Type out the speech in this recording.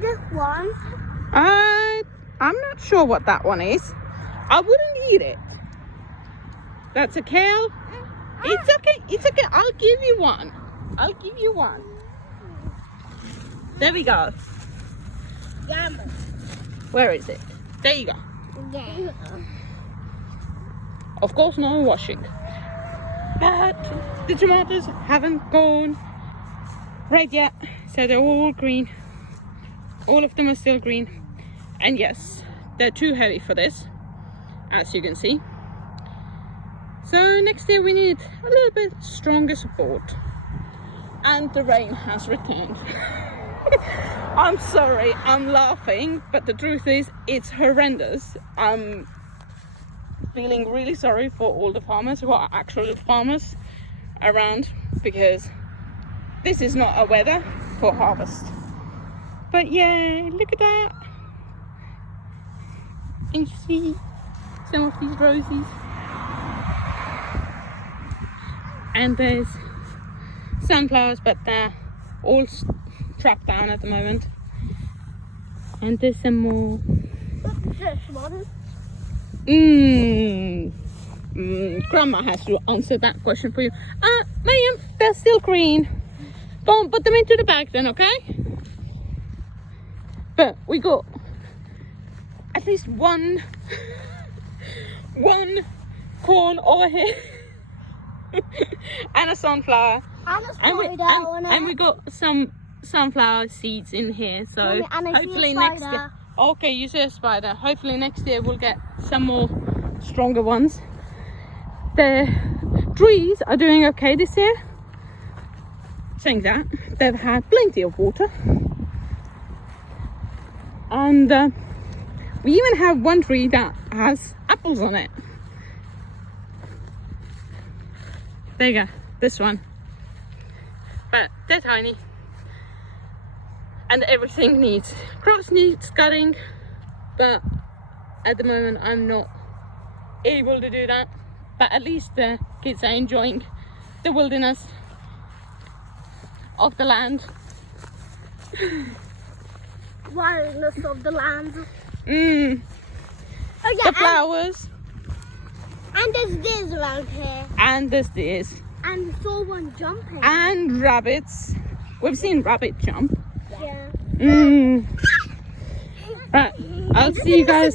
This one. I'm not sure what that one is. I wouldn't eat it. That's a kale. It's okay. It's okay. I'll give you one. I'll give you one. There we go. Yum. Where is it? There you go. Yeah. Of course, no washing. But the tomatoes haven't gone red yet, so they're all green. All of them are still green. And yes, they're too heavy for this, as you can see. So next year we need a little bit stronger support. And the rain has returned. I'm sorry, I'm laughing, but the truth is it's horrendous. I'm feeling really sorry for all the farmers who are actual farmers around, because this is not a weather for harvest. But yeah, look at that. Can you see some of these roses? And there's sunflowers, but they're all trapped down at the moment. And there's some more. Grandma has to answer that question for you. Miriam, they're still green. Go on, put them into the bag then, okay? But we got at least one corn over here. And a sunflower. And we got some sunflower seeds in here. So Mommy, hopefully next year. Okay, you see a spider. Hopefully next year we'll get some more stronger ones. The trees are doing okay this year. Saying that, they've had plenty of water. And we even have one tree that has apples on it. There you go, this one. But they're tiny. And everything needs, grass needs cutting. But at the moment I'm not able to do that. But at least the kids are enjoying the wilderness of the land. Wildness of the land. Oh yeah, the flowers. And there's this around here. And there's this. And we saw one jumping. And rabbits. We've seen rabbit jump. Yeah. Right, I'll see you guys.